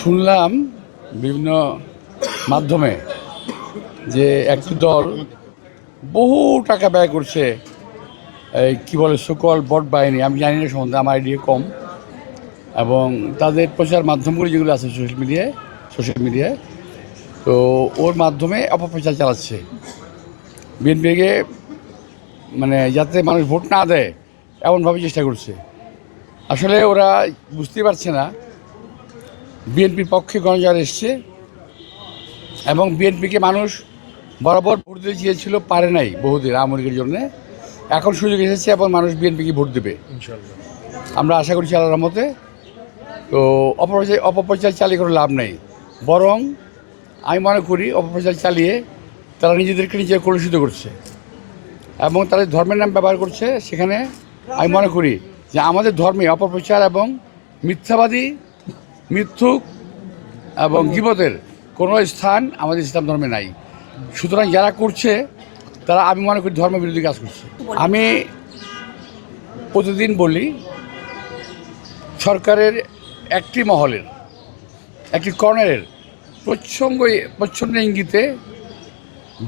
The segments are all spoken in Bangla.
শুনলাম বিভিন্ন মাধ্যমে যে একটি দল বহু টাকা ব্যয় করছে এই কী বলে সকল বট বাহিনী, আমি জানি না সম্বন্ধে, আমার আইডিয়া কম, এবং তাদের প্রচার মাধ্যমগুলি যেগুলো আছে সোশ্যাল মিডিয়ায় তো ওর মাধ্যমে অপপ্রচার চালাচ্ছে বিএনপিকে, মানে যাতে মানুষ ভোট না দেয় এমনভাবে চেষ্টা করছে। আসলে ওরা বুঝতেই পারছে না বিএনপির পক্ষে গণজোয়ার এসছে এবং বিএনপিকে মানুষ বরাবর ভোট দিতে চেয়েছিল, পারে নাই বহুদিন আওয়ামী লীগের জন্যে। এখন সুযোগ এসেছে এবং মানুষ বিএনপিকে ভোট দেবে ইনশাল্লাহ, আমরা আশা করছি আল্লাহর রহমতে। তো অপপ্রচার চালিয়ে কোনো লাভ নেই, বরং আমি মনে করি অপপ্রচার চালিয়ে তারা নিজেদেরকে নিজে কলুষিত করছে এবং তাদের ধর্মের নাম ব্যবহার করছে। সেখানে আমি মনে করি যে আমাদের ধর্মে অপপ্রচার এবং মিথ্যাবাদী, মিথ্যুক এবং গীবতের কোনো স্থান আমাদের ইসলাম ধর্মে নাই। সুতরাং যারা করছে তারা, আমি মনে করি, ধর্মবিরোধী কাজ করছে। আমি প্রতিদিন বলি, সরকারের একটি মহলের, একটি কর্নারের প্রচ্ছন্ন ইঙ্গিতে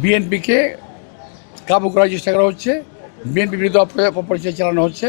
বিএনপিকে কাবু করার চেষ্টা করা হচ্ছে, বিএনপি বিরুদ্ধে অপপ্রচার চালানো হচ্ছে।